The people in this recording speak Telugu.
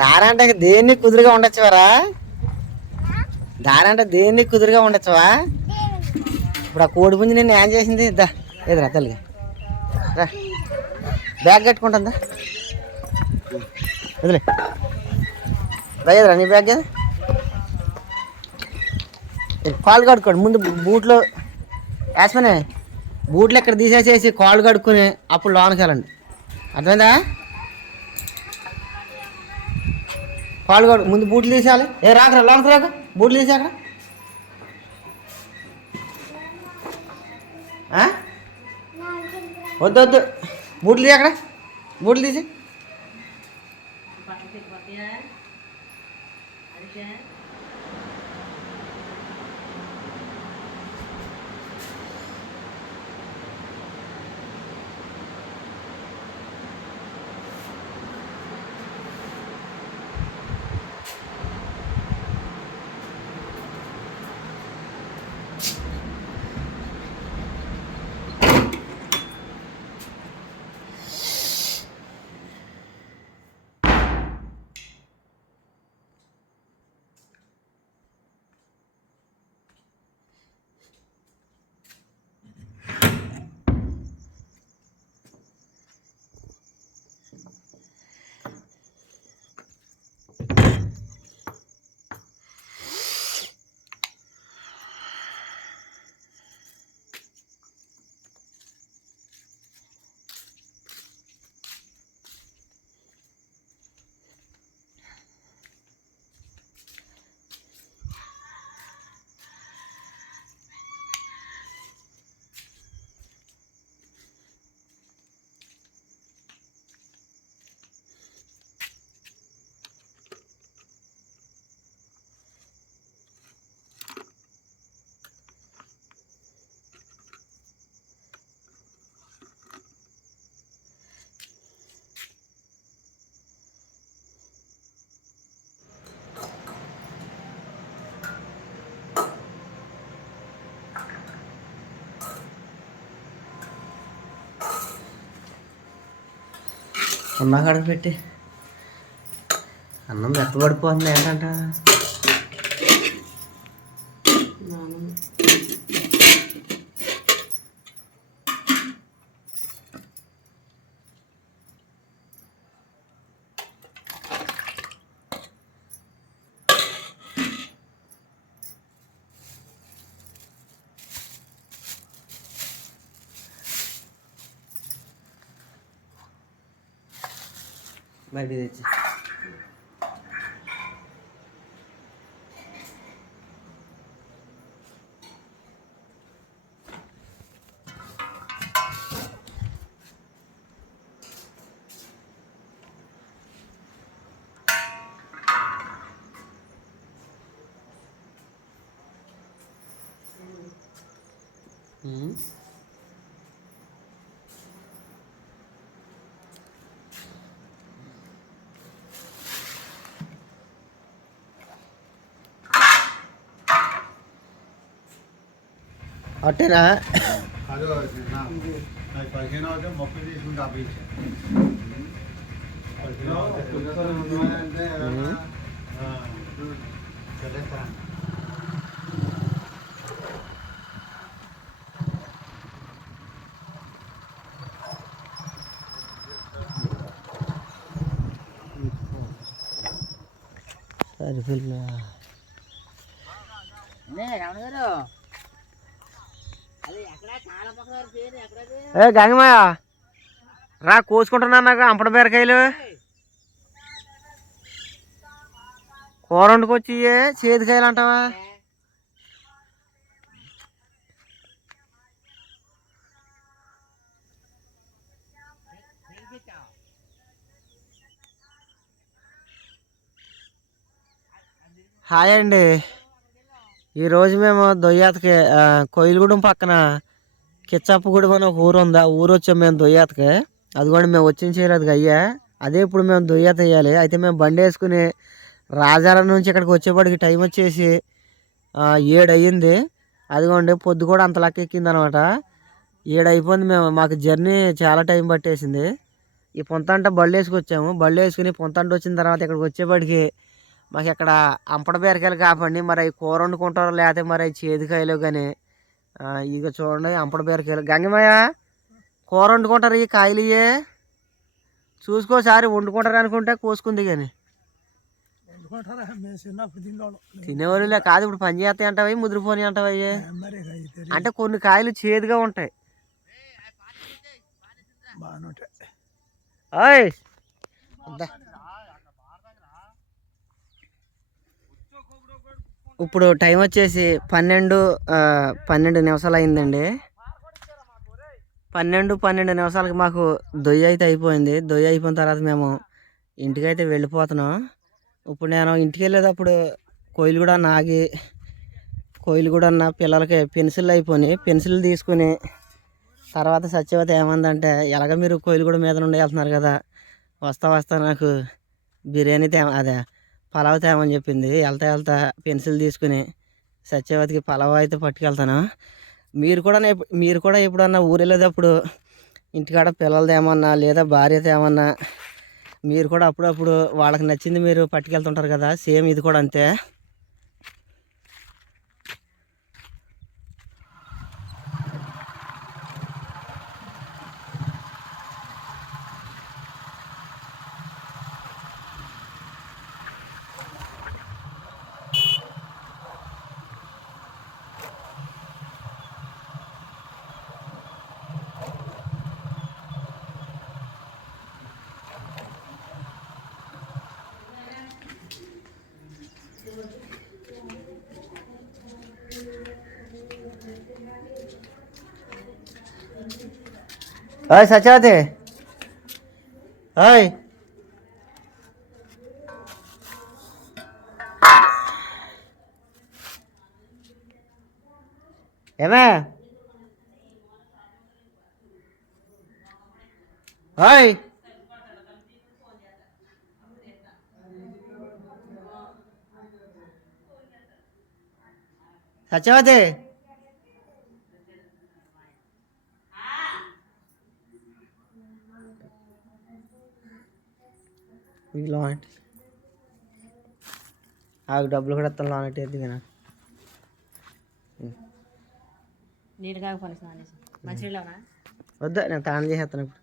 దారి అంటే దేన్ని కుదురుగా ఉండొచ్చువరా? దార అంటే దేన్ని కుదురుగా ఉండొచ్చువా? ఇప్పుడు ఆ కోడి పుంజి నేను ఏం చేసింది? దా ఏదిరా తల్లిగా రా. బ్యాగ్ కట్టుకుంటుందా వదిలే. రా నీ బ్యాగ్ ఏది? కాలు కడుక్కోండి. ముందు బూట్లో యాస్మనే బూట్లు ఎక్కడ తీసేసేసి కాళ్ళు కడుక్కుని అప్పుడు లోనకి వెళ్ళండి అర్థమైందా? పాల్గొడు ముందు బూట్లు తీసేయాలి. ఏ రాకరా లోనికి రాక. బూట్లు తీసే అక్కడ వద్దు వద్దు. బూట్లు తీ అక్కడ. బూట్లు తీసి. ఉన్న కడుగు పెట్టి. అన్నం మెత్తబడిపోతుంది ఏంటంటే? Vai, Bidete. Hum? అట్టేనా అదో నా నాకు ఏ గంగమాయ రా కోసుకుంటున్నా నాకు అంపడ బీరకాయలు. కూర వండుకొచ్చి చేతికాయలు అంటావా? హాయ్ అండి. ఈరోజు మేము దొయ్యాతకి ఆ, పక్కన కిచ్చప్పగూడెం అని ఒక ఊరు ఉంది. ఆ ఊరు వచ్చాం మేము దొయ్యాతకి. అది కూడా మేము వచ్చిన చేయలేదు అయ్యా అదే ఇప్పుడు మేము దొయ్యాత వేయాలి. అయితే మేము బండి వేసుకుని రాజాల నుంచి ఇక్కడికి వచ్చేప్పటికి టైం వచ్చేసి ఏడు అయ్యింది అదిగోండి పొద్దు కూడా అంత లెక్క ఎక్కింది అనమాట ఏడు అయిపోయింది మేము. మాకు జర్నీ చాలా టైం పట్టేసింది. ఈ పొంతంట బళ్ళు వేసుకొచ్చాము. బళ్ళు వేసుకుని పొంతంట వచ్చిన తర్వాత ఇక్కడికి వచ్చేప్పటికి మాకు ఇక్కడ అంపడ బీరకాయలు కాపండి. మరి అవి కూర వండుకుంటారో లేకపోతే మరి అవి చేదుకాయలు కానీ ఇక చూడండి అంపడ బీరకాయలు. గంగమయ్య కూర వండుకుంటారు ఈ కాయలు ఇయే చూసుకోసారి వండుకుంటారు అనుకుంటే కోసుకుంది కానీ. ఎందుకుంటారా మేము చిన్నప్పుడు తిన్నాడు తినేవాళ్ళే కాదు ఇప్పుడు పని చేస్తాయి అంటావా ముదిరిపోని అంటావా అంటే కొన్ని కాయలు చేదుగా ఉంటాయి. ఓయ్! ఇప్పుడు టైం వచ్చేసి పన్నెండు పన్నెండు నిమిషాలు అయిందండి. పన్నెండు పన్నెండు నిమిషాలకి మాకు దొయ్య అయితే అయిపోయింది. దొయ్య అయిపోయిన తర్వాత మేము ఇంటికైతే వెళ్ళిపోతున్నాం. ఇప్పుడు నేను ఇంటికి వెళ్ళేటప్పుడు కోయిలు కూడా నాగి కోయిలు కూడా నా పిల్లలకి పెన్సిల్ అయిపోయినాయి. పెన్సిల్ తీసుకుని తర్వాత సత్యవతి ఏమందంటే ఎలాగ మీరు కోయిలగూడ మీద నుండి వెళ్తున్నారు కదా వస్తా వస్తా నాకు బిర్యానీ తే అదే పలావ్ తేమని చెప్పింది. వెళ్తా వెళ్తా పెన్సిల్ తీసుకుని సత్యవతికి పలావ్ అయితే పట్టుకెళ్తాను. మీరు కూడా మీరు కూడా ఎప్పుడన్నా ఊరు వెళ్ళేటప్పుడు ఇంటికాడ పిల్లలు తేమన్నా లేదా భార్య తేమన్నా మీరు కూడా అప్పుడప్పుడు వాళ్ళకి నచ్చింది మీరు పట్టుకెళ్తుంటారు కదా సేమ్ ఇది కూడా అంతే. ఓయ్ సత్యవతి ఓయ్ ఏమే ఓయ్ సత్యవతి ఈ లోనట్ ఆకు డబ్బులు కూడా ఇస్తాను లోనట్ ఎద్దు స్నానం చేసి. మంచిగా వద్దా నేను తాను చేసేస్తాను ఇప్పుడు.